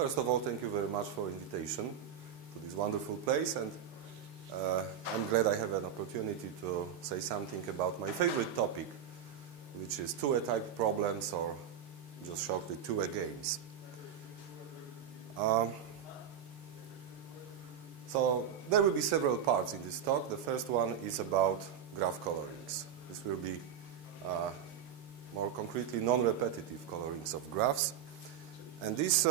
first of all, thank you very much for invitation to this wonderful place, and I'm glad I have an opportunity to say something about my favorite topic, which is Thue-type problems, or just shortly Thue games. So there will be several parts in this talk. The first one is about graph colorings. This will be more concretely non-repetitive colorings of graphs. And this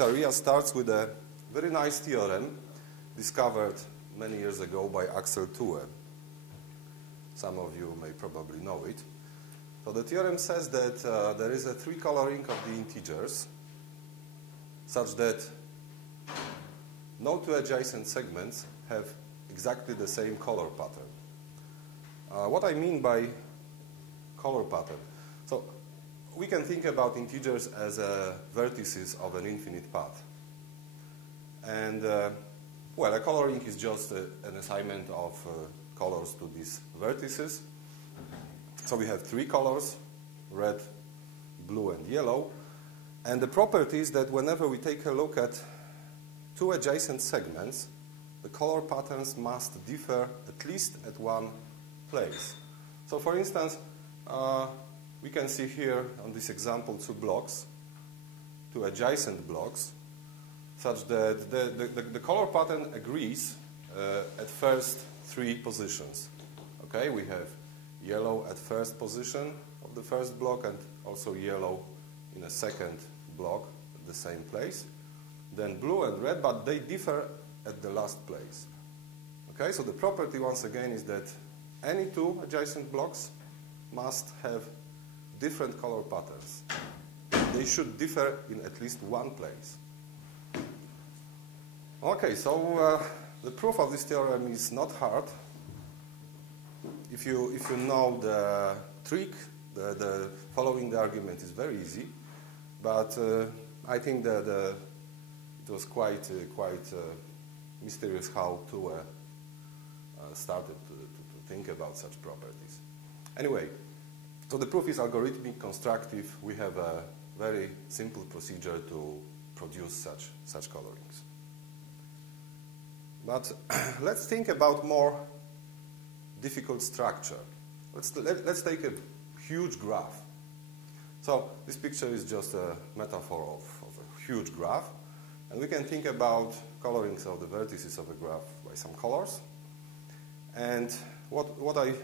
area starts with a very nice theorem discovered many years ago by Thue. Some of you may probably know it. So the theorem says that there is a three-coloring of the integers such that no two adjacent segments have exactly the same color pattern. What I mean by color pattern? So we can think about integers as vertices of an infinite path. And, well, a coloring is just an assignment of colors to these vertices. So we have three colors, red, blue, and yellow. And the property is that whenever we take a look at two adjacent segments, the color patterns must differ at least at one place. So for instance, we can see here on this example two adjacent blocks, such that the color pattern agrees at first three positions. Okay, we have yellow at first position of the first block and also yellow in a second block at the same place. Then blue and red, but they differ at the last place. Okay, so the property once again is that any two adjacent blocks must have different color patterns. They should differ in at least one place. Okay, so the proof of this theorem is not hard. If you know the trick, the following the argument is very easy. But I think that it was quite mysterious how Thue started to think about such properties. Anyway, so the proof is algorithmic, constructive. We have a very simple procedure to produce such colorings. But let's think about more difficult structure. Let's take a huge graph. So this picture is just a metaphor of a huge graph. And we can think about colorings of the vertices of a graph by some colors. And what I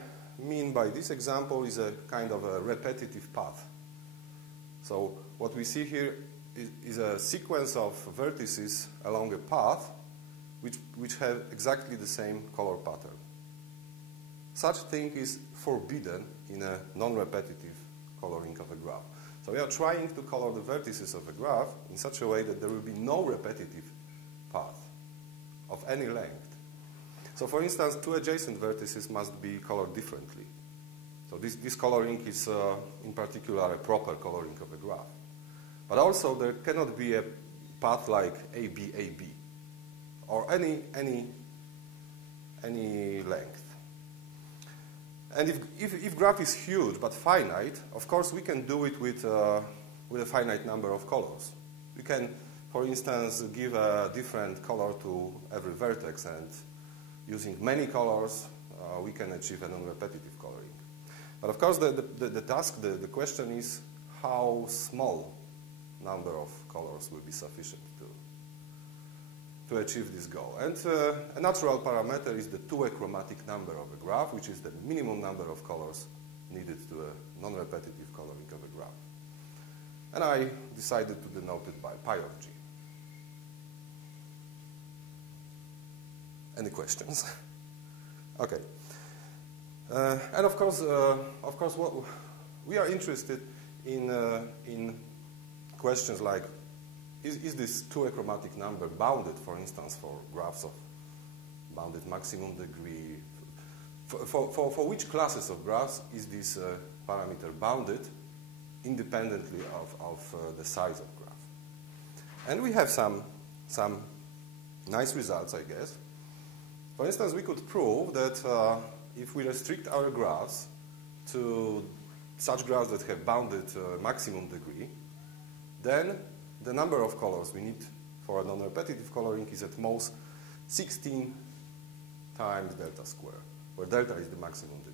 mean by this example is a kind of a repetitive path. So what we see here is a sequence of vertices along a path which have exactly the same color pattern. Such thing is forbidden in a non-repetitive coloring of a graph. So we are trying to color the vertices of a graph in such a way that there will be no repetitive path of any length. So for instance, two adjacent vertices must be colored differently. So this coloring is in particular a proper coloring of a graph. But also there cannot be a path like AB, AB, or any length. And if graph is huge but finite, of course we can do it with a finite number of colors. We can, for instance, give a different color to every vertex, and using many colors we can achieve a non-repetitive coloring. But of course the question is how small number of colors will be sufficient to achieve this goal. And a natural parameter is the Thue chromatic number of a graph, which is the minimum number of colors needed to a non-repetitive coloring of a graph. And I decided to denote it by pi of g. Any questions? Okay. And of course, what we are interested in questions like, is this Thue chromatic number bounded, for instance, for graphs of bounded maximum degree? For which classes of graphs is this parameter bounded independently of the size of graph? And we have some nice results, I guess. For instance, we could prove that if we restrict our graphs to such graphs that have bounded maximum degree, then the number of colors we need for a non-repetitive coloring is at most 16 times delta square, where delta is the maximum degree.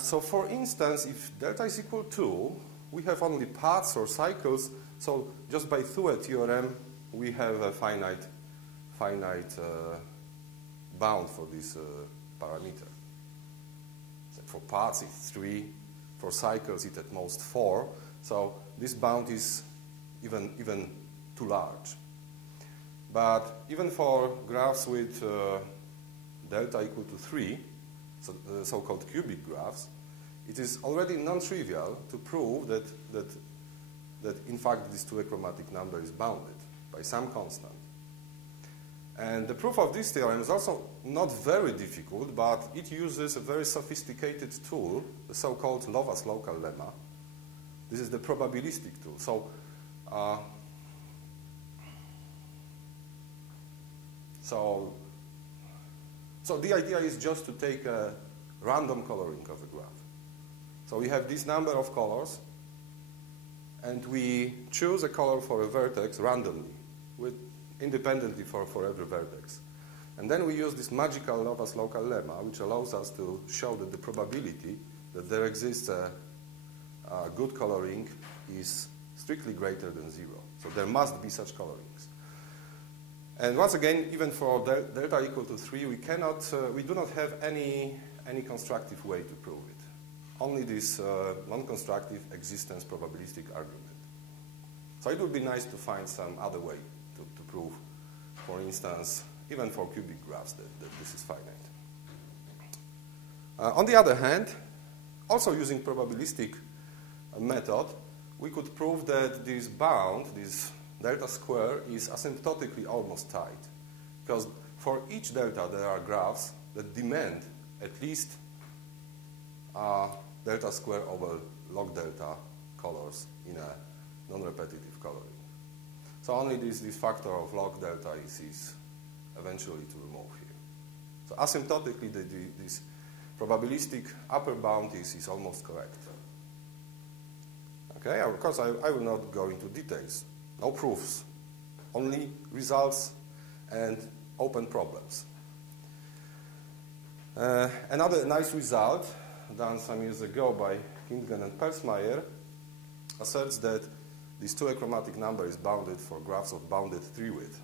So for instance, if delta is equal to, we have only paths or cycles, so just by Thue theorem, we have a finite bound for this parameter. So for paths, it's 3. For cycles, it's at most 4. So this bound is even too large. But even for graphs with delta equal to 3, so the so-called cubic graphs, it is already non-trivial to prove that in fact this two-achromatic number is bounded by some constant. And the proof of this theorem is also not very difficult, but it uses a very sophisticated tool, the so-called Lova's local lemma. This is the probabilistic tool. So the idea is just to take a random coloring of a graph. So we have this number of colors, and we choose a color for a vertex randomly, independently for every vertex. And then we use this magical Lova's local lemma, which allows us to show that the probability that there exists a good coloring is strictly greater than 0. So there must be such colorings. And once again, even for delta equal to 3, we do not have any constructive way to prove it. Only this non-constructive existence probabilistic argument. So it would be nice to find some other way to prove, for instance, even for cubic graphs, that this is finite. On the other hand, also using probabilistic method, we could prove that this bound, this delta square, is asymptotically almost tight. Because for each delta, there are graphs that demand at least delta square over log delta colors in a non-repetitive coloring. So only this factor of log delta is eventually to remove here. So asymptotically, this probabilistic upper bound is almost correct. Okay, of course, I will not go into details. No proofs, only results and open problems. Another nice result done some years ago by Kindgen and Persmeyer asserts that this two-achromatic number is bounded for graphs of bounded 3-width.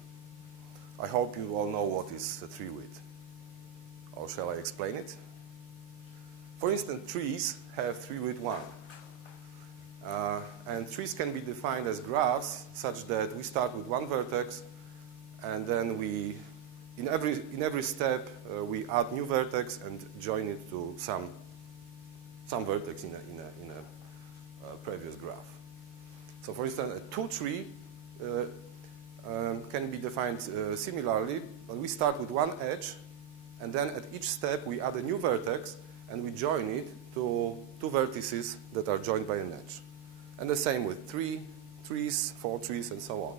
I hope you all know what is a 3-width. Or shall I explain it? For instance, trees have 3-width 1. And trees can be defined as graphs such that we start with one vertex, and then in every step, we add new vertex and join it to some vertex in a previous graph. So, for instance, a 2-tree can be defined similarly, but we start with one edge, and then at each step we add a new vertex, and we join it to two vertices that are joined by an edge. And the same with 3 trees, 4 trees, and so on.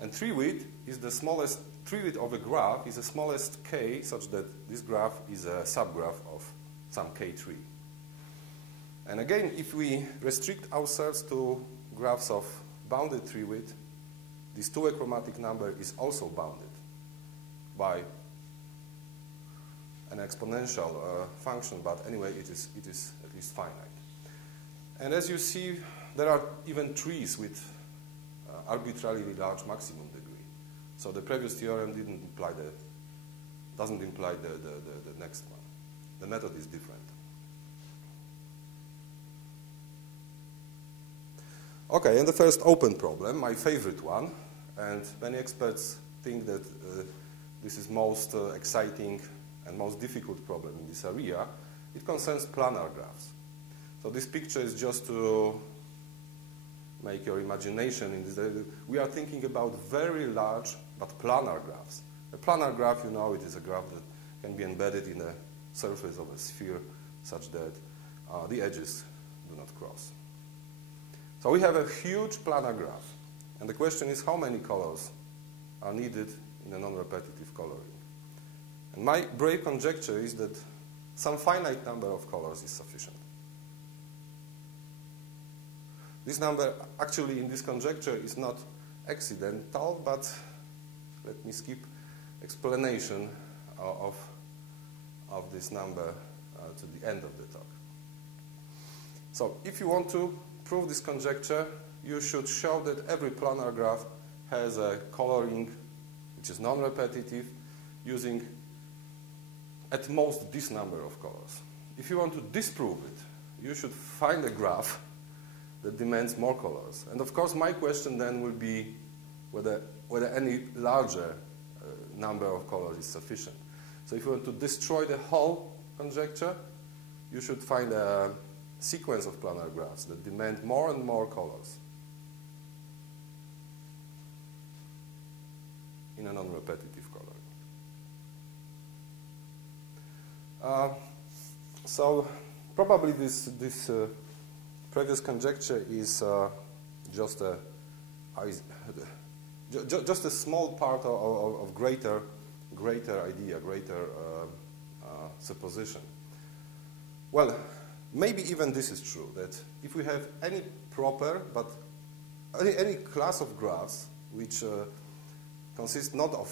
And 3-width is the smallest, 3-width of a graph is the smallest k, such that this graph is a subgraph of some k tree. And again, if we restrict ourselves to graphs of bounded 3-width, this two-achromatic number is also bounded by an exponential function, but anyway, it is at least finite. And as you see, there are even trees with arbitrarily large maximum degree. So the previous theorem doesn't imply the next one. The method is different. Okay, and the first open problem, my favorite one, and many experts think that this is most exciting and most difficult problem in this area. It concerns planar graphs. So this picture is just to make your imagination in this. We are thinking about very large but planar graphs. A planar graph, you know, it is a graph that can be embedded in the surface of a sphere such that the edges do not cross. So we have a huge planar graph. And the question is, how many colors are needed in a non-repetitive coloring? And my brave conjecture is that some finite number of colors is sufficient. This number actually in this conjecture is not accidental, but let me skip explanation of this number to the end of the talk. So if you want to prove this conjecture, you should show that every planar graph has a coloring which is non-repetitive, using at most this number of colors. If you want to disprove it, you should find a graph that demands more colors. And of course, my question then will be whether any larger number of colors is sufficient. So if you want to destroy the whole conjecture, you should find a sequence of planar graphs that demand more and more colors in a non-repetitive coloring. So probably this previous conjecture is just a small part of greater idea, greater supposition. Well, maybe even this is true, that if we have any proper, but any class of graphs which consists not of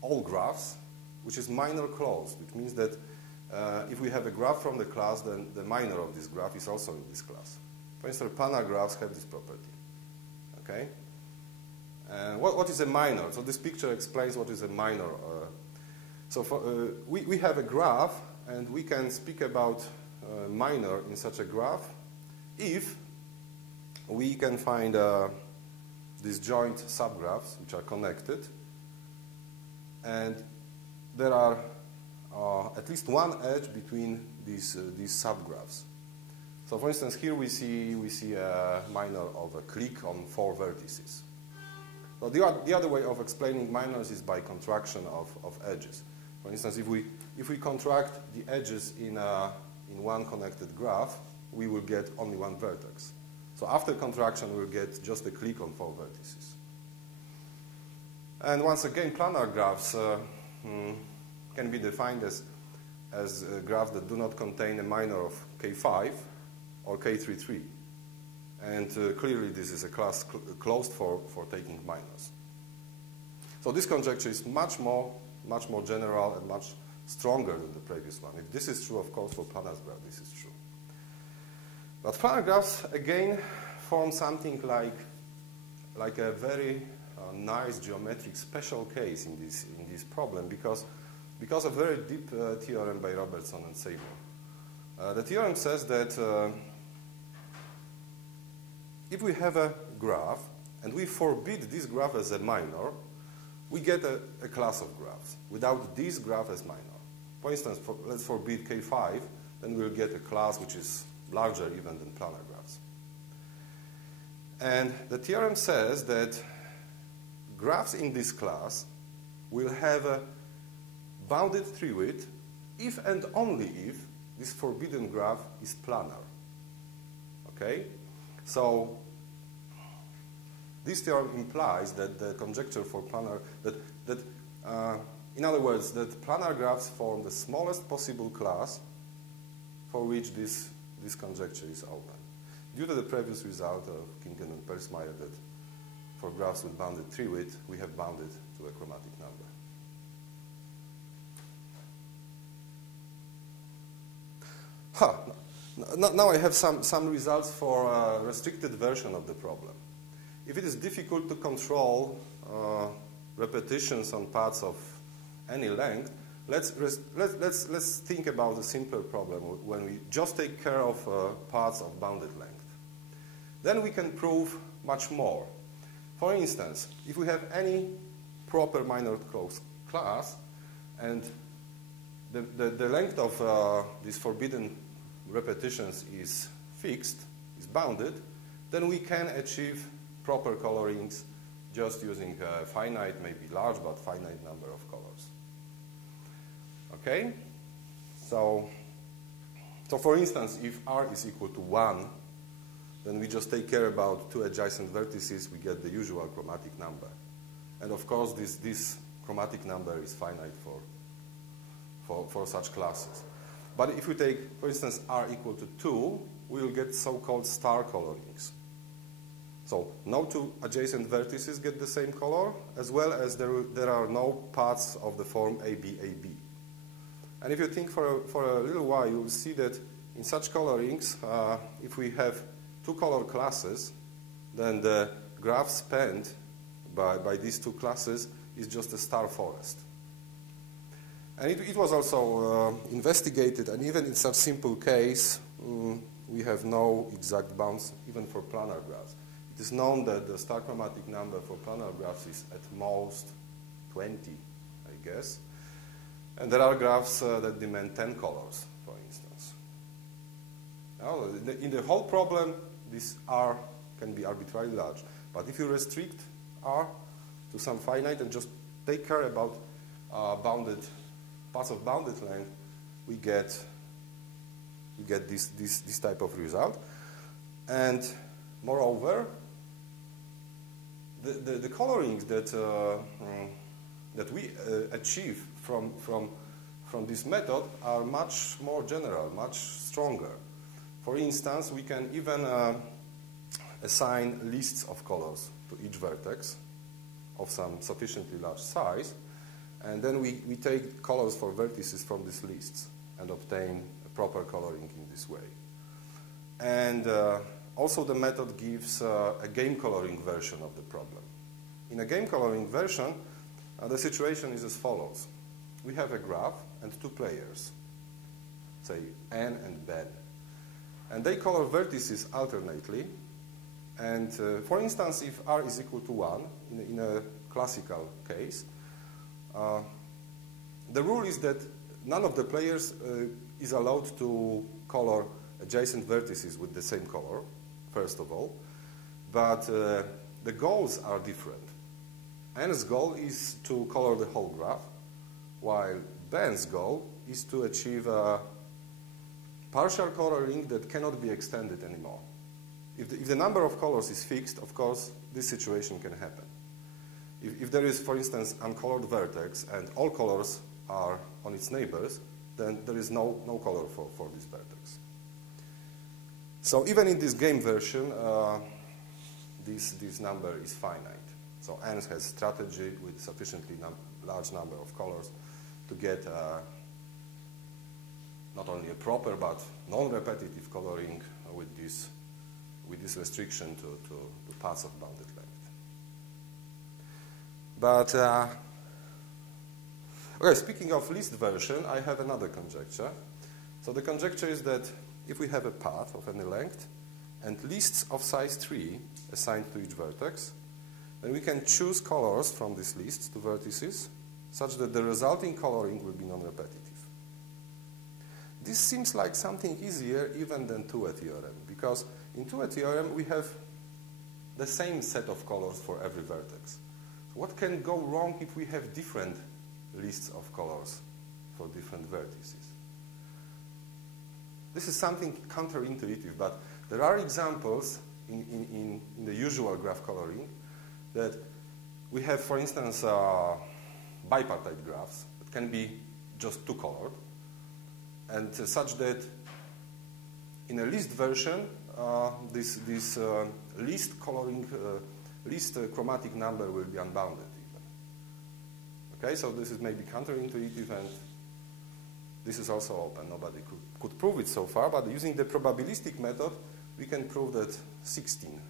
all graphs, which is minor closed, which means that if we have a graph from the class, then the minor of this graph is also in this class. For instance, planar graphs have this property. Okay? What is a minor? So this picture explains what is a minor. So we have a graph, and we can speak about minor in such a graph if we can find these joint subgraphs which are connected, and there are at least one edge between these subgraphs. So for instance, here we see a minor of a clique on 4 vertices. So the other way of explaining minors is by contraction of edges. For instance, if we contract the edges in one connected graph, we will get only one vertex. So after contraction, we'll get just a clique on 4 vertices. And once again, planar graphs can be defined as graphs that do not contain a minor of K5 or K33. And clearly, this is a class closed for taking minors. So this conjecture is much more general and much stronger than the previous one. If this is true, of course, for planar graphs, this is true. But planar graphs, again, form something like a very nice geometric special case in this problem because of a very deep theorem by Robertson and Seymour. The theorem says that if we have a graph and we forbid this graph as a minor, we get a class of graphs without this graph as minor. For instance, let's forbid K5, then we'll get a class which is larger even than planar graphs. And the theorem says that graphs in this class will have a bounded tree width if and only if this forbidden graph is planar. Okay? So this theorem implies that the conjecture for planar, in other words, that planar graphs form the smallest possible class for which this conjecture is open. Due to the previous result of Kingen and Persmeyer that for graphs with bounded tree width, we have bounded to a chromatic number. Now I have some results for a restricted version of the problem. If it is difficult to control repetitions on paths of any length, let's think about a simpler problem when we just take care of paths of bounded length. Then we can prove much more. For instance, if we have any proper minor closed class and the length of these forbidden repetitions is fixed, is bounded, then we can achieve proper colorings just using a finite, maybe large, but finite number of colors. Okay? So for instance, if R is equal to 1, then we just take care about 2 adjacent vertices, we get the usual chromatic number. And of course, this chromatic number is finite for such classes. But if we take, for instance, R equal to 2, we will get so-called star colorings. So no two adjacent vertices get the same color, as well as there are no paths of the form AB, AB. And if you think for a little while, you will see that in such colorings, if we have two color classes, then the graph spanned by these two classes is just a star forest. And it was also investigated, and even in such simple case, we have no exact bounds even for planar graphs. It is known that the star chromatic number for planar graphs is at most 20, I guess. And there are graphs that demand 10 colors, for instance. Now, in the whole problem, this R can be arbitrarily large. But if you restrict R to some finite and just take care about bounded parts of bounded length, we get this type of result. And moreover, the colorings that we achieve from this method are much more general, much stronger. For instance, we can even assign lists of colors to each vertex of some sufficiently large size, and then we take colors for vertices from these lists and obtain a proper coloring in this way. And also the method gives a game coloring version of the problem. In a game coloring version, the situation is as follows. We have a graph and two players, say N and Ben. And they color vertices alternately. And for instance, if R is equal to 1, in a classical case, the rule is that none of the players is allowed to color adjacent vertices with the same color, first of all. But the goals are different. N's goal is to color the whole graph, while Ben's goal is to achieve a partial coloring that cannot be extended anymore. If the number of colors is fixed, of course, this situation can happen. If there is, for instance, uncolored vertex and all colors are on its neighbors, then there is no color for this vertex. So even in this game version, this number is finite. So N has strategy with sufficiently large number of colors to get not only a proper but non-repetitive coloring with this restriction to paths of bounded length. But okay, speaking of list version, I have another conjecture. So the conjecture is that if we have a path of any length and lists of size 3 assigned to each vertex, then we can choose colors from these lists to vertices such that the resulting coloring will be non-repetitive. This seems like something easier even than Thue theorem, because in Thue theorem we have the same set of colors for every vertex. So what can go wrong if we have different lists of colors for different vertices? This is something counterintuitive, but there are examples in the usual graph coloring that we have, for instance, bipartite graphs that can be just two-colored, and such that in a list version, this list coloring, list chromatic number will be unbounded even. Okay, so this is maybe counterintuitive, and this is also open. Nobody could prove it so far, but using the probabilistic method, we can prove that 16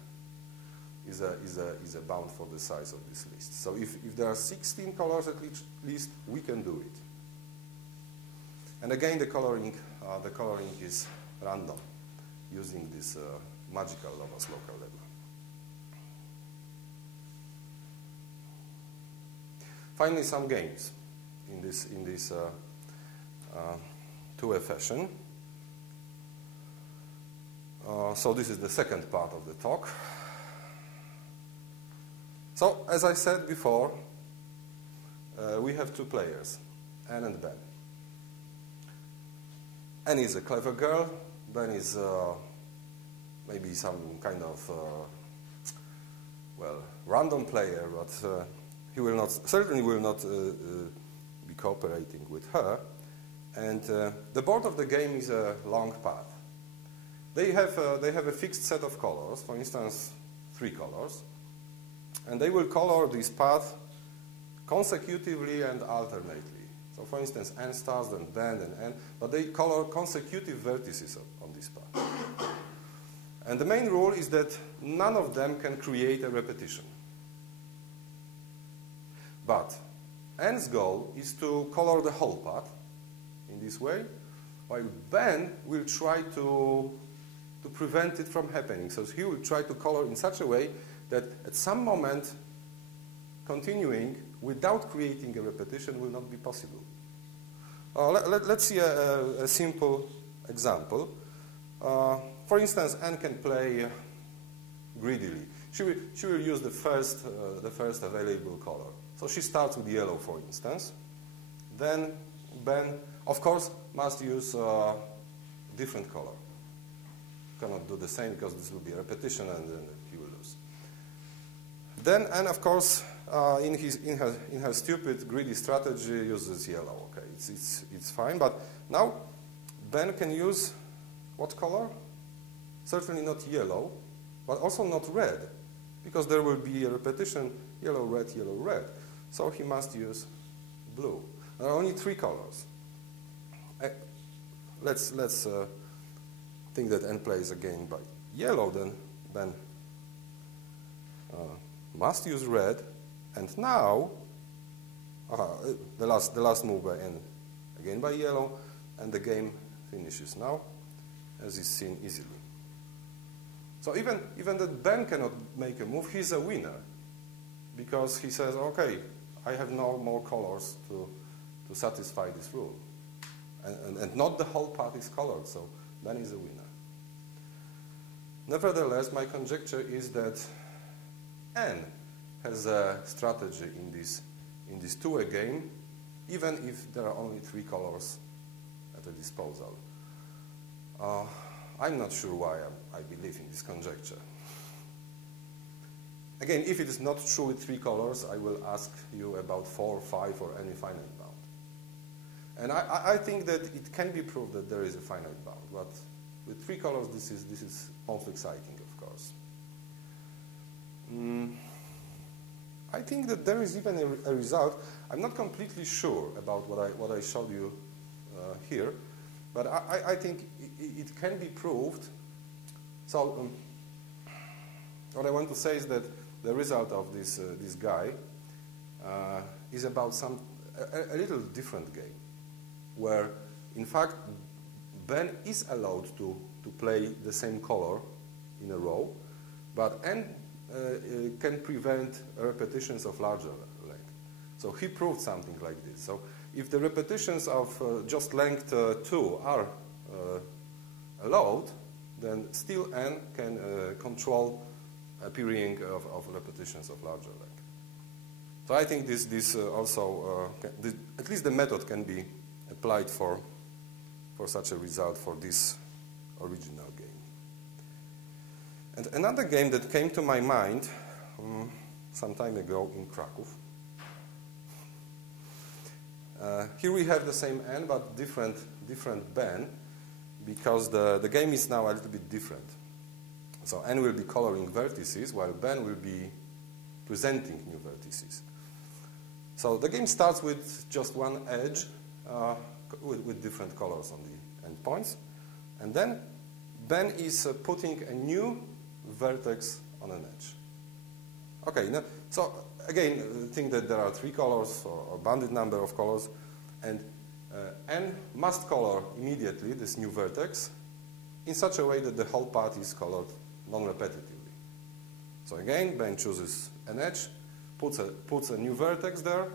is a bound for the size of this list. So if there are 16 colors at each list, we can do it. And again, the coloring is random, using this magical Lovász local level. Finally, some games in this Thue fashion. So this is the second part of the talk. So, as I said before, we have two players, N and Ben. N is a clever girl, Ben is maybe some kind of, random player, but he will not, certainly will not be cooperating with her. And the board of the game is a long path. They have a fixed set of colors, for instance, 3 colors. And they will color this path consecutively and alternately. So for instance, n stars, then bend and n, but they color consecutive vertices on this path. And the main rule is that none of them can create a repetition. But n's goal is to color the whole path in this way, while Ben will try to prevent it from happening. So he will try to color in such a way that at some moment, continuing without creating a repetition will not be possible. Let's see a simple example. For instance, N can play greedily. She will use the first available color. So she starts with yellow, for instance. Then Ben, of course, must use a different color. Cannot do the same because this will be a repetition and then he will lose. Then N, of course, in her stupid greedy strategy uses yellow. Okay, it's fine. But now Ben can use what color? Certainly not yellow, but also not red, because there will be a repetition: yellow, red, yellow, red. So he must use blue. There are only 3 colors. Let's think that N plays again by yellow. Then Ben must use red, and now the last move by N again by yellow, and the game finishes now, as is seen easily. So even that Ben cannot make a move, he's a winner, because he says, okay, I have no more colors to satisfy this rule. And not the whole path is colored, so Ben is a winner. Nevertheless, my conjecture is that N has a strategy in this Thue game, even if there are only 3 colors at the disposal. I'm not sure why I believe in this conjecture. Again, if it is not true with 3 colors, I will ask you about 4, 5, or any finite bound. And I think that it can be proved that there is a finite bound, but with 3 colors, this is most exciting, of course. I think that there is even a result. I'm not completely sure about what I showed you here, but I think it can be proved. So what I want to say is that the result of this guy is about a little different game, where in fact Ben is allowed to play the same color in a row, but N can prevent repetitions of larger length. So he proved something like this. So if the repetitions of just length 2 are allowed, then still N can control appearing of repetitions of larger length. So I think this also, at least the method can be applied for such a result for this original game. And another game that came to my mind some time ago in Krakow. Here we have the same N, but different Ben, because the game is now a little bit different. So N will be coloring vertices, while Ben will be presenting new vertices. So the game starts with just one edge with different colors on the endpoints. And then Ben is putting a new vertex on an edge. Okay, now, so again, think that there are 3 colors or bounded number of colors, and N must color immediately this new vertex in such a way that the whole path is colored non-repetitively. So again, Ben chooses an edge, puts a new vertex there.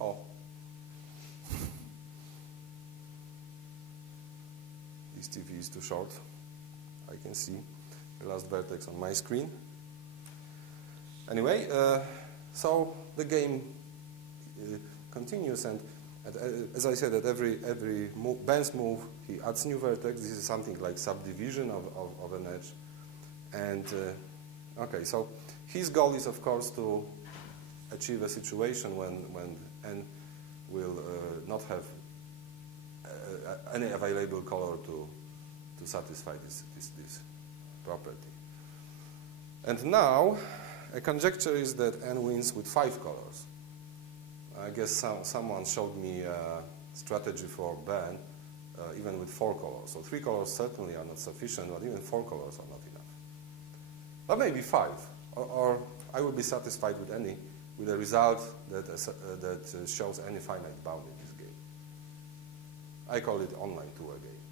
Oh. This TV is too short. I can see the last vertex on my screen. Anyway, so the game continues, and as I said, at every move, Ben's move, he adds new vertex. This is something like subdivision of an edge. And okay, so his goal is, of course, to achieve a situation when N will not have any available color to satisfy this property. And now, a conjecture is that n wins with 5 colors. I guess someone showed me a strategy for Ben, even with 4 colors. So 3 colors certainly are not sufficient, but even 4 colors are not enough. But maybe 5, or I will be satisfied with any, with a result that shows any finite bound in this game. I call it online Thue game.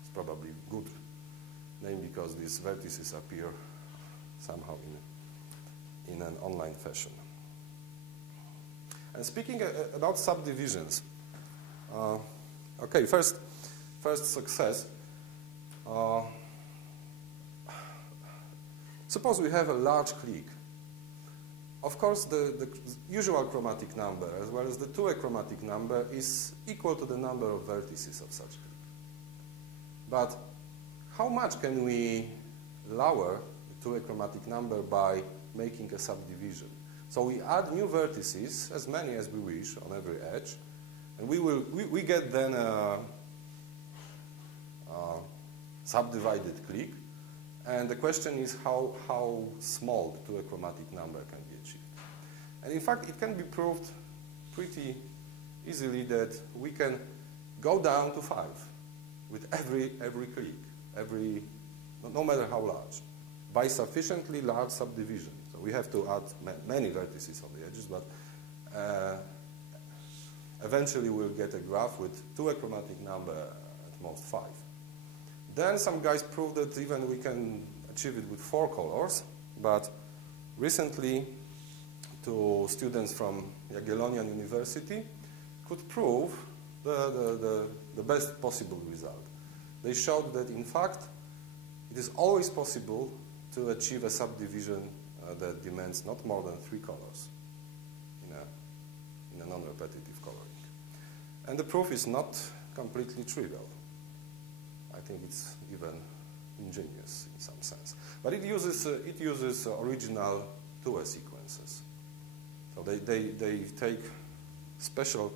It's probably good name because these vertices appear somehow in an online fashion. And speaking about subdivisions, okay, first success. Suppose we have a large clique. Of course, the usual chromatic number as well as the Thue chromatic number is equal to the number of vertices of such clique. But how much can we lower the Thue chromatic number by making a subdivision? So we add new vertices, as many as we wish, on every edge, and we get then a subdivided clique. And the question is how small the Thue chromatic number can be achieved. And in fact, it can be proved pretty easily that we can go down to 5 with every clique, no matter how large, by sufficiently large subdivision. So we have to add many vertices on the edges, but eventually we'll get a graph with Thue chromatic number at most 5. Then some guys proved that even we can achieve it with 4 colors, but recently two students from Jagiellonian University could prove the best possible result. They showed that in fact it is always possible to achieve a subdivision that demands not more than 3 colors in a non-repetitive coloring. And the proof is not completely trivial. I think it's even ingenious in some sense. But it uses original Thue sequences. So they take special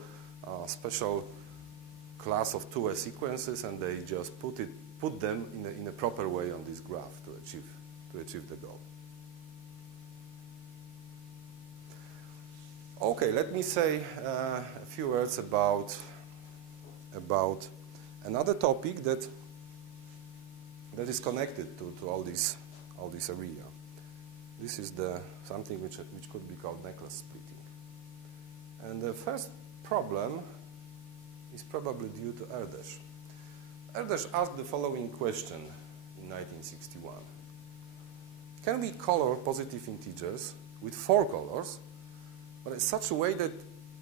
class of Thue sequences and they just put them in a proper way on this graph to achieve the goal. Okay, let me say a few words about another topic that is connected to all this area. This is something which could be called necklace splitting. And the first problem is probably due to Erdős. Erdős asked the following question in 1961. Can we color positive integers with 4 colors, but in such a way that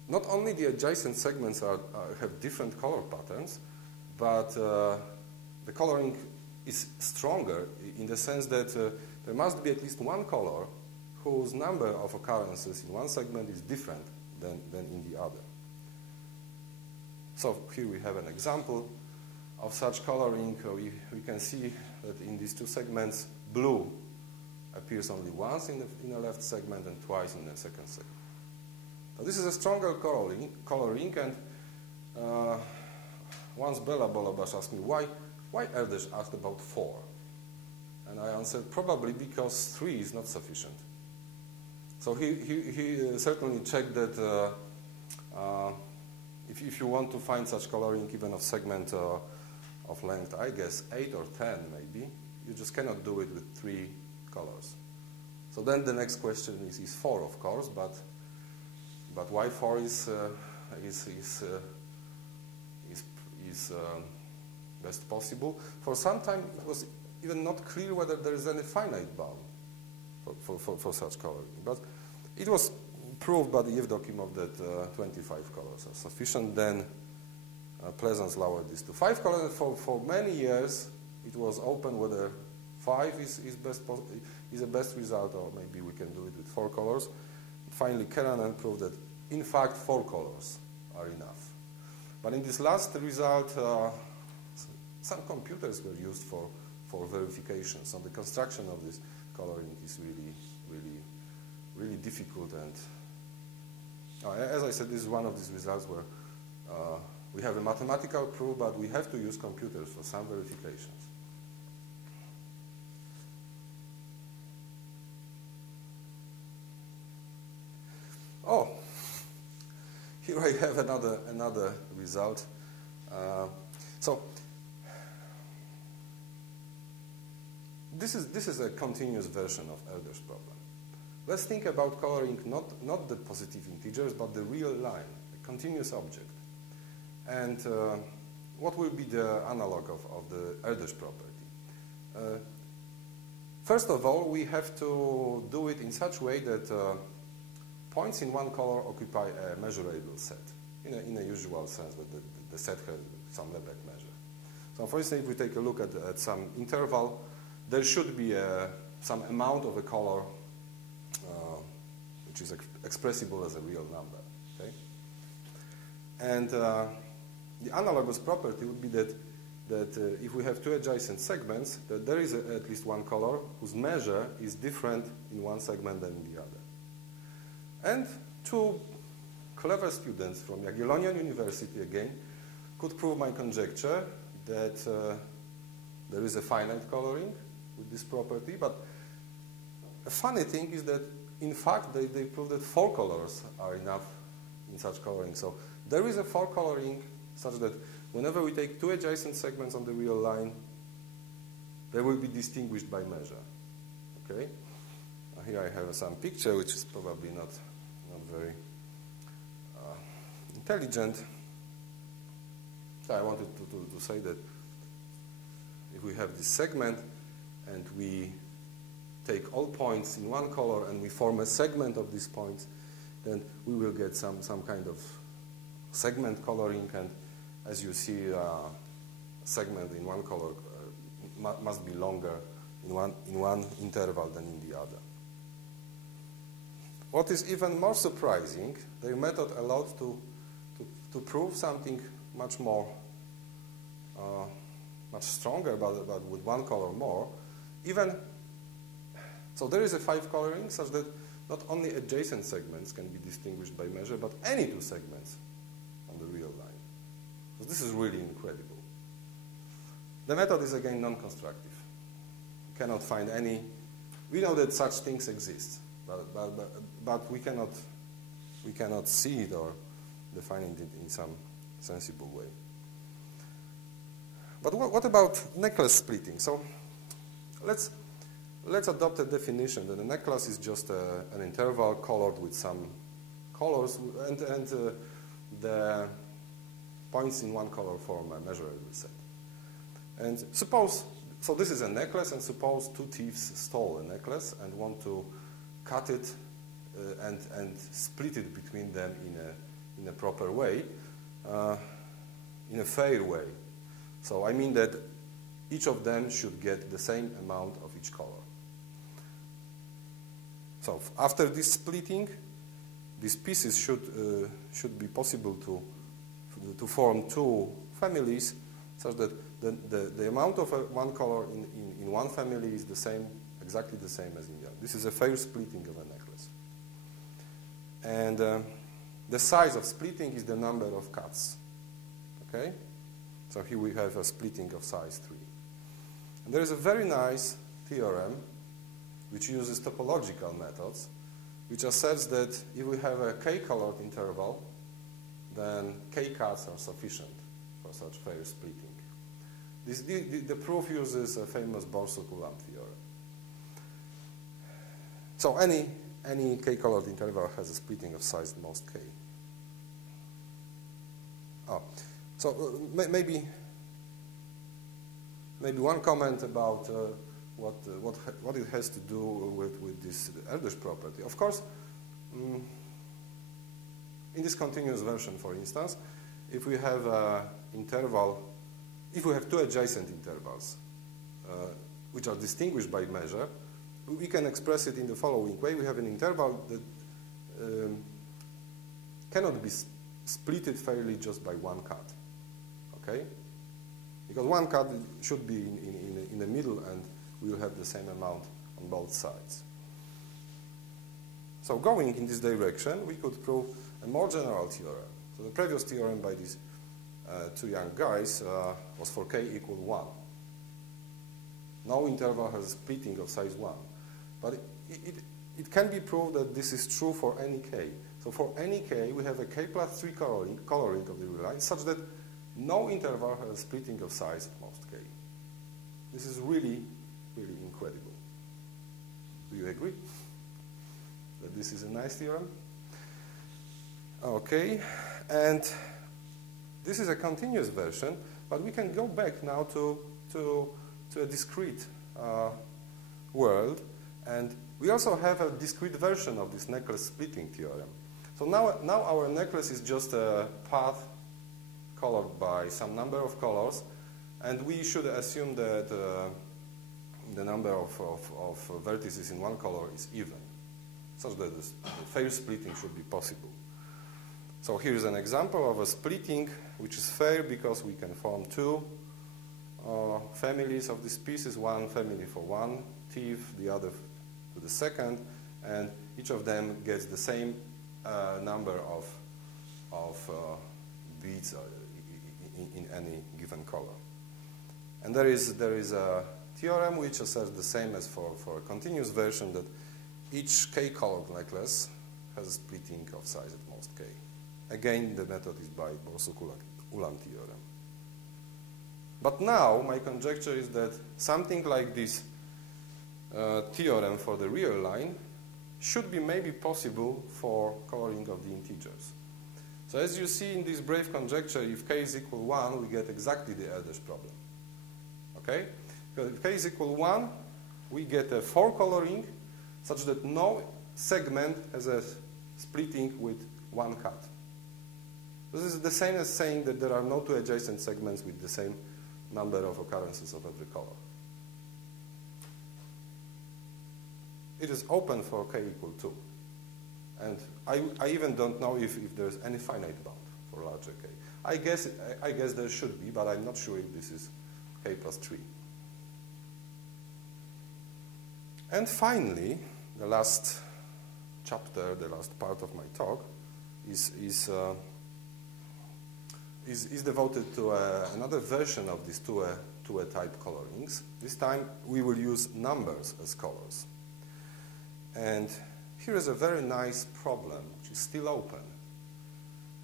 not only the adjacent segments have different color patterns, but the coloring is stronger in the sense that there must be at least one color whose number of occurrences in one segment is different than in the other. So here we have an example of such coloring. We can see that in these 2 segments, blue appears only once in the left segment and twice in the second segment. So this is a stronger coloring, and once Bela Bolobash asked me why Erdős asked about 4. And I answered, probably because 3 is not sufficient. So he certainly checked that if you want to find such coloring even of segment of length, I guess 8 or 10 maybe, you just cannot do it with 3 colors. So then the next question is 4, of course, but why 4 is best possible? For some time it was even not clear whether there is any finite bound for such coloring. But it was proved by the Yevdokimov that 25 colors are sufficient. Then Pleasance lowered this to 5 colors. For many years it was open whether 5 is a best result, or maybe we can do it with 4 colors. Finally, Keränen proved that in fact 4 colors are enough. But in this last result, some computers were used for verification. So the construction of this coloring is really difficult. And as I said, this is one of these results where we have a mathematical proof, but we have to use computers for some verifications. Oh, here I have another result. So this is a continuous version of Erdős problem. Let's think about coloring not the positive integers, but the real line, a continuous object. And what will be the analog of the Erdős property? First of all, we have to do it in such a way that points in one color occupy a measurable set, in a usual sense, that the set has some Lebesgue measure. So for instance, if we take a look at some interval, there should be some amount of a color which is expressible as a real number. Okay? And the analogous property would be that if we have two adjacent segments, that there is at least one color whose measure is different in one segment than in the other. And two clever students from Jagiellonian University, again, could prove my conjecture that there is a finite coloring with this property. But a funny thing is that, in fact, they prove that 4 colors are enough in such coloring. So there is a 4 coloring such that whenever we take two adjacent segments on the real line, they will be distinguished by measure. Okay? Here I have some picture, which is probably not very intelligent. So I wanted to say that if we have this segment and we take all points in one color and we form a segment of these points, then we will get some kind of segment coloring, and as you see, a segment in one color must be longer in one interval than in the other. What is even more surprising, their method allowed to prove something much more, much stronger, but with one color more. So there is a 5 coloring such that not only adjacent segments can be distinguished by measure, but any two segments on the real line. So this is really incredible. The method is again non-constructive. We cannot find any. We know that such things exist, but we cannot see it or define it in some sensible way. But what about necklace splitting? So let's adopt a definition that a necklace is just an interval colored with some colors, and the points in one color form a measurable set. And suppose, so this is a necklace, and suppose two thieves stole a necklace and want to cut it and split it between them in a proper way, in a fair way. So I mean that each of them should get the same amount of each color. So after this splitting, these pieces should be possible to form two families, such that the amount of one color in one family is exactly the same as in the other. This is a fair splitting of a necklace. And the size of splitting is the number of cuts. Okay? So here we have a splitting of size 3. And there is a very nice theorem which uses topological methods, which asserts that if we have a k-colored interval, then k cuts are sufficient for such fair splitting. The proof uses a famous Borsuk-Ulam theorem. So any k-colored interval has a splitting of size most k. So maybe one comment about what it has to do with this Erdős property. Of course, in this continuous version, for instance, if we have if we have two adjacent intervals which are distinguished by measure, we can express it in the following way. We have an interval that cannot be splitted fairly just by one cut. Okay? Because one cut should be in the middle, and we will have the same amount on both sides. So going in this direction, we could prove a more general theorem. So the previous theorem by these two young guys was for k equal 1. No interval has a splitting of size 1. But it can be proved that this is true for any k. So for any k, we have a k plus 3 coloring of the real line such that no interval has a splitting of size at most k. This is really, really incredible. Do you agree that this is a nice theorem? Okay, and this is a continuous version, but we can go back now to a discrete world, and we also have a discrete version of this necklace splitting theorem. So now our necklace is just a path colored by some number of colors, and we should assume that the number of vertices in one color is even, such that the fair splitting should be possible. So here is an example of a splitting which is fair because we can form two families of these pieces, one family for one teeth, the other to the second, and each of them gets the same number of beads in any given color. And there is a theorem which asserts the same as for a continuous version, that each k-colored necklace has a splitting of size at most k. Again, the method is by Borsuk-Ulam theorem. But now, my conjecture is that something like this theorem for the real line should be maybe possible for coloring of the integers. So as you see in this brave conjecture, if k is equal 1, we get exactly the Erdős problem. Okay? Because if k is equal 1, we get a 4 coloring such that no segment has a splitting with one cut. This is the same as saying that there are no two adjacent segments with the same number of occurrences of every color. It is open for k equal 2. And I even don't know if there's any finite bound for larger k. I guess there should be, but I'm not sure if this is k plus 3. And finally, the last chapter, the last part of my talk, is devoted to another version of these Thue type colorings. This time we will use numbers as colors. And here is a very nice problem which is still open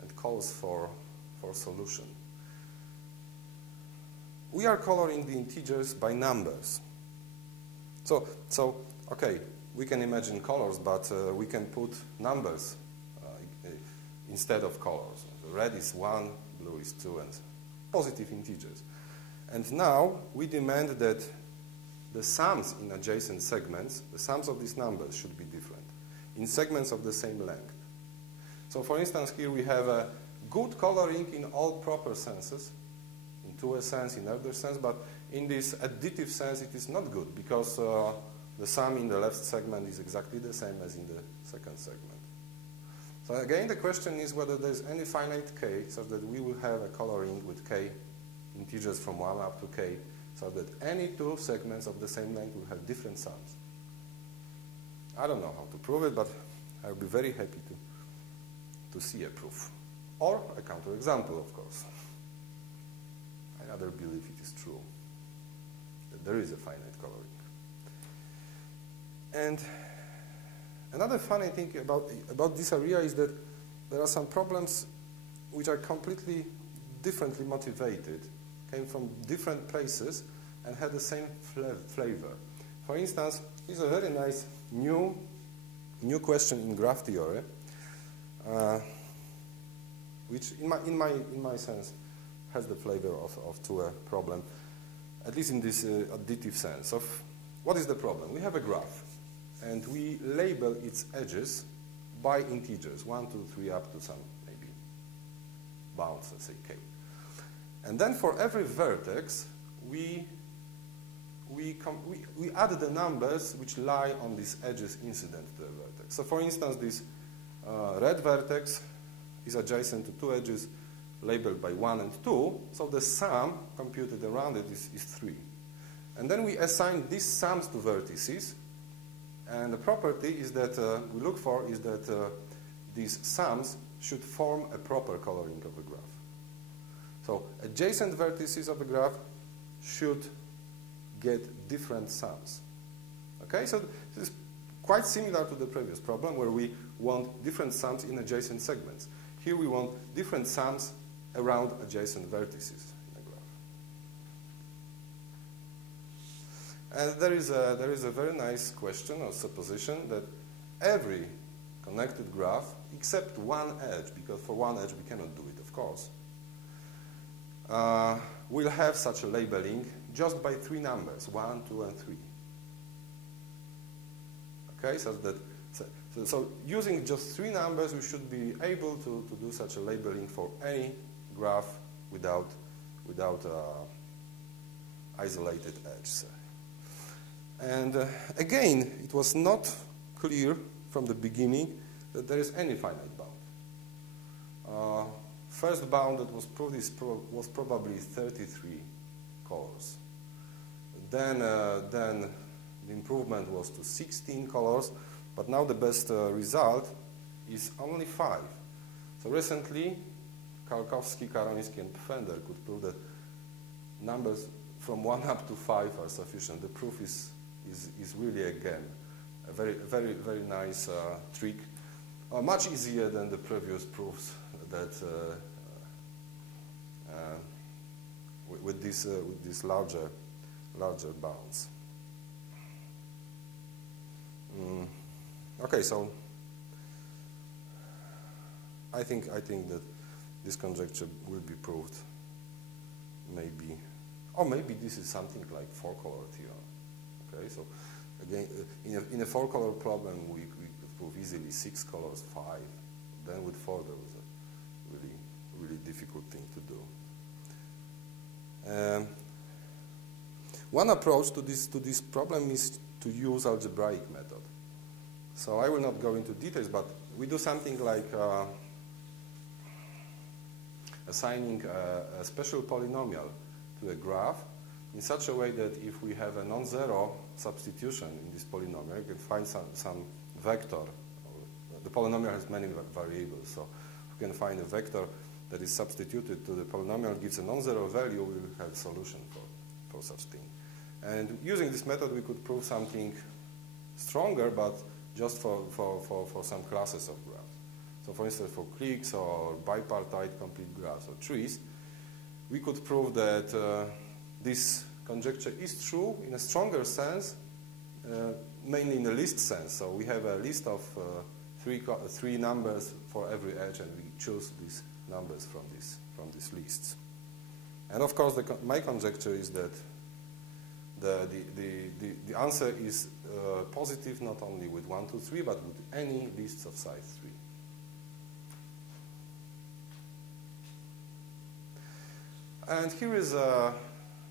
and calls for solution. We are coloring the integers by numbers. So okay, we can imagine colors, but we can put numbers instead of colors. Red is 1, blue is 2, and positive integers. And now we demand that the sums in adjacent segments, the sums of these numbers should be different, in segments of the same length. So for instance, here we have a good coloring in all proper senses, in Thue sense, in Erdős sense, but in this additive sense it is not good, because the sum in the left segment is exactly the same as in the second segment. So again, the question is whether there's any finite k such that we will have a coloring with k integers from 1 up to k, so that any two segments of the same length will have different sums. I don't know how to prove it, but I'll be very happy to see a proof. Or a counterexample, of course. I rather believe it is true, that there is a finite coloring. And another funny thing about this area is that there are some problems which are completely differently motivated, came from different places, and had the same flavor. For instance, here's a very nice new question in graph theory, which in my sense has the flavor of Thue problem, at least in this additive sense. Of what is the problem? We have a graph, and we label its edges by integers, 1, 2, 3, up to some maybe bounds, let's say k. And then for every vertex, we add the numbers which lie on these edges incident to the vertex. So for instance, this red vertex is adjacent to two edges labeled by 1 and 2, so the sum computed around it is 3. And then we assign these sums to vertices, and the property is that we look for is that these sums should form a proper coloring of a graph. So adjacent vertices of a graph should get different sums. Okay, so this is quite similar to the previous problem where we want different sums in adjacent segments. Here we want different sums around adjacent vertices in a graph. And there is a very nice question or supposition that every connected graph, except one edge, because for one edge we cannot do it, of course, will have such a labeling just by 3 numbers, 1, 2, and 3. Okay, so using just 3 numbers, we should be able to do such a labeling for any graph without isolated edge. And again, it was not clear from the beginning that there is any finite bound. First bound that was proved was probably 33 colors. Then the improvement was to 16 colors, but now the best result is only 5. So recently, Karkowski, Karoński, and Pfender could prove that numbers from 1 up to 5 are sufficient. The proof is really, again, a very nice trick, much easier than the previous proofs that with these larger bounds. Okay, so I think that this conjecture will be proved. Maybe this is something like 4-color theorem. Okay, so again, in a 4-color problem, we could prove easily 6 colors, 5. Then with 4, there was a really difficult thing to do. One approach to this problem is to use algebraic method. So I will not go into details, but we do something like assigning a special polynomial to a graph in such a way that if we have a non-zero substitution in this polynomial, you can find some vector. The polynomial has many variables, so if we can find a vector that is substituted to the polynomial, gives a non-zero value, we will have a solution for such thing. And using this method, we could prove something stronger, but just for some classes of graphs. So for instance, for cliques or bipartite complete graphs or trees, we could prove that this conjecture is true in a stronger sense, mainly in a list sense. So we have a list of 3 numbers for every edge, and we choose these numbers from these lists. And of course, my conjecture is that the answer is positive not only with 1, 2, 3, but with any lists of size 3. And here is a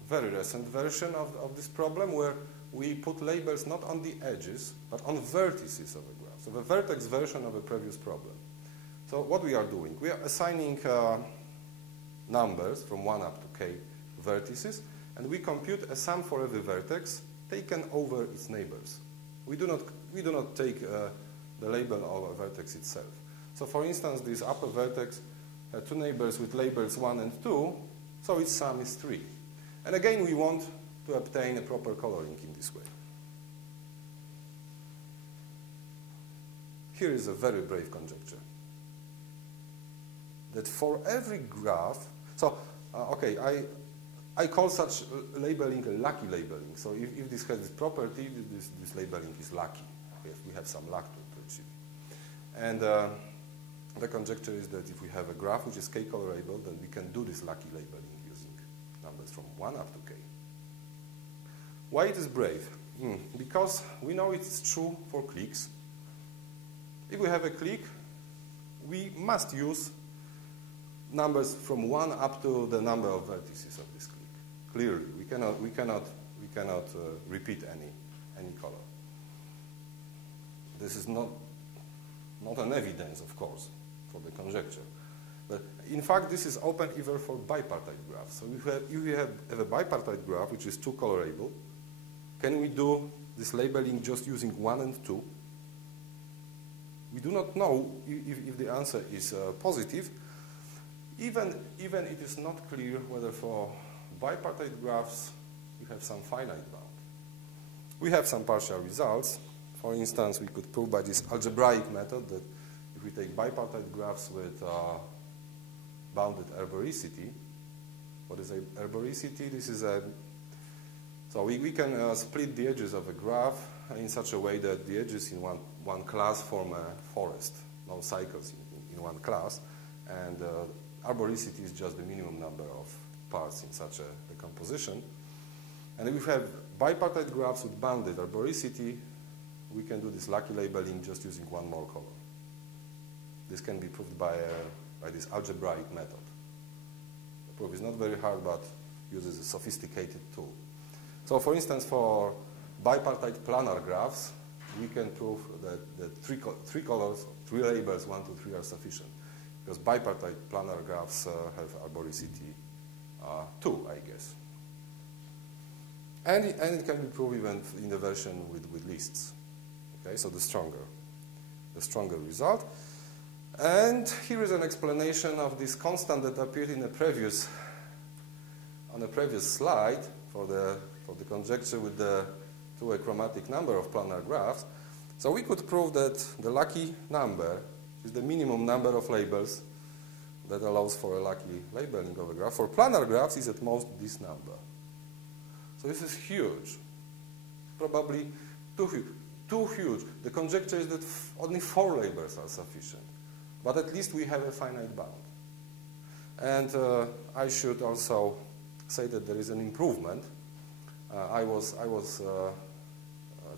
very recent version of this problem where we put labels not on the edges, but on vertices of a graph. So the vertex version of a previous problem. So what we are doing, we are assigning numbers from 1 up to k vertices, and we compute a sum for every vertex taken over its neighbors. We do not take the label of a vertex itself. So for instance, this upper vertex had 2 neighbors with labels 1 and 2, so its sum is 3. And again, we want to obtain a proper coloring in this way. Here is a very brave conjecture. That for every graph, so, okay, I call such labeling a lucky labeling. So if this has this property, this labeling is lucky. If we have some luck to achieve. And the conjecture is that if we have a graph which is k-colorable, then we can do this lucky labeling using numbers from 1 up to k. Why it is brave? Because we know it's true for cliques. If we have a clique, we must use numbers from 1 up to the number of vertices of this clique. Clearly, we cannot repeat any color. This is not an evidence, of course, for the conjecture. But in fact, this is open even for bipartite graphs. So if we have a bipartite graph, which is 2 colorable, can we do this labeling just using 1 and 2? We do not know if the answer is positive. Even it is not clear whether for bipartite graphs you have some finite bound. We have some partial results. for instance, we could prove by this algebraic method that if we take bipartite graphs with bounded arboricity, what is arboricity? This is a, so we can split the edges of a graph in such a way that the edges in one class form a forest, no cycles in one class, and arboricity is just the minimum number of parts in such a composition. And if we have bipartite graphs with bounded arboricity, we can do this lucky labeling just using one more color. This can be proved by this algebraic method. The proof is not very hard, but uses a sophisticated tool. So for instance, for bipartite planar graphs, we can prove that the three colors, three labels, 1, 2, 3 are sufficient. Because bipartite planar graphs have arboricity 2, I guess. And it can be proved even in the version with lists. Okay, so the stronger result. And here is an explanation of this constant that appeared in on a previous slide for the conjecture with the Thue chromatic number of planar graphs. So we could prove that the lucky number is the minimum number of labels that allows for a lucky labeling of a graph. For planar graphs is at most this number. So this is huge, probably too huge. The conjecture is that only 4 labels are sufficient, but at least we have a finite bound. And I should also say that there is an improvement. I was a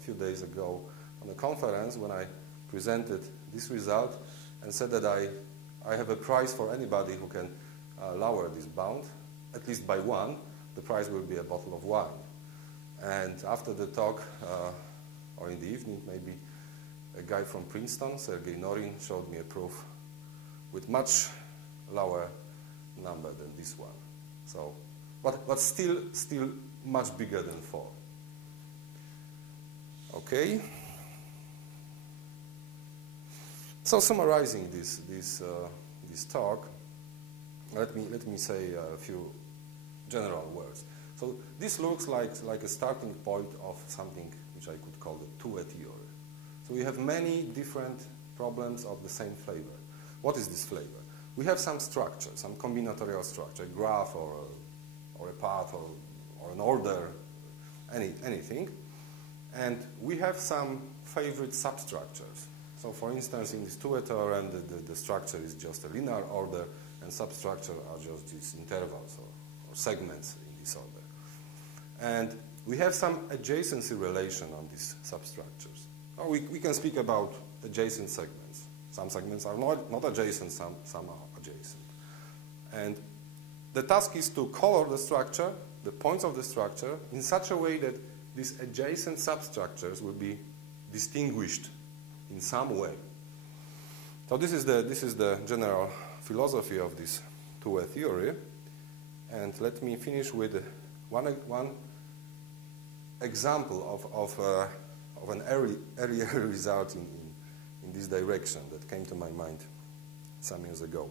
few days ago on a conference when I presented this result and said that I have a prize for anybody who can lower this bound, at least by 1. The prize will be a bottle of wine. And after the talk, or in the evening maybe, a guy from Princeton, Sergei Norin, showed me a proof with much lower number than this one. So, but still much bigger than 4. Okay. So summarizing this talk, let me say a few general words. So this looks like a starting point of something which I could call the Thue theory. So we have many different problems of the same flavor. What is this flavor? We have some structure, some combinatorial structure, a graph or a path or an order, anything. And we have some favorite substructures. So for instance, in this Thue theorem, the structure is just a linear order, and substructure are just these intervals or segments in this order. And we have some adjacency relation on these substructures. Or we can speak about adjacent segments. Some segments are not adjacent, some are adjacent. And the task is to color the structure, the points of the structure, in such a way that these adjacent substructures will be distinguished in some way. So this is the general philosophy of this Thue theory. And let me finish with one example of an earlier result in this direction that came to my mind some years ago.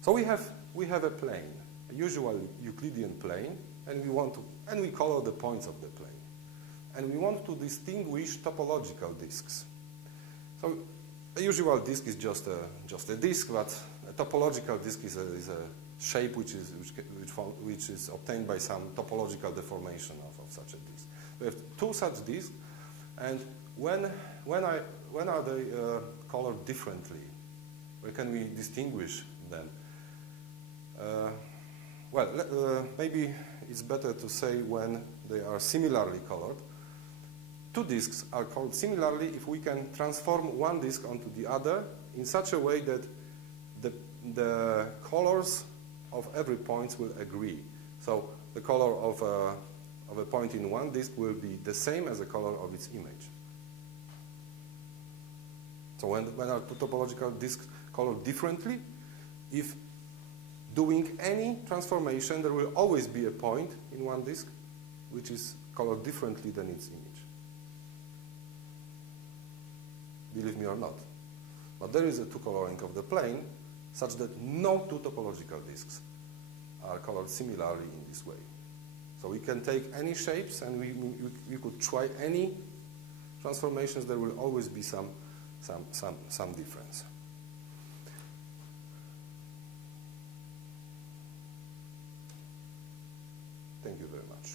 So we have a plane, a usual Euclidean plane, and we color the points of the plane. And we want to distinguish topological disks. So a usual disk is just a disk, but a topological disk is a shape which is obtained by some topological deformation of such a disk. We have 2 such disks, and when are they colored differently? Where can we distinguish them? Maybe it's better to say when they are similarly colored. 2 disks are colored similarly if we can transform one disk onto the other in such a way that the colors of every point will agree. So the color of a point in one disk will be the same as the color of its image. So when are 2 topological disks colored differently, if doing any transformation, there will always be a point in one disk which is colored differently than its image. Believe me or not. But there is a 2 coloring of the plane such that no 2 topological disks are colored similarly in this way. So we can take any shapes and we could try any transformations, there will always be some difference. Thank you very much.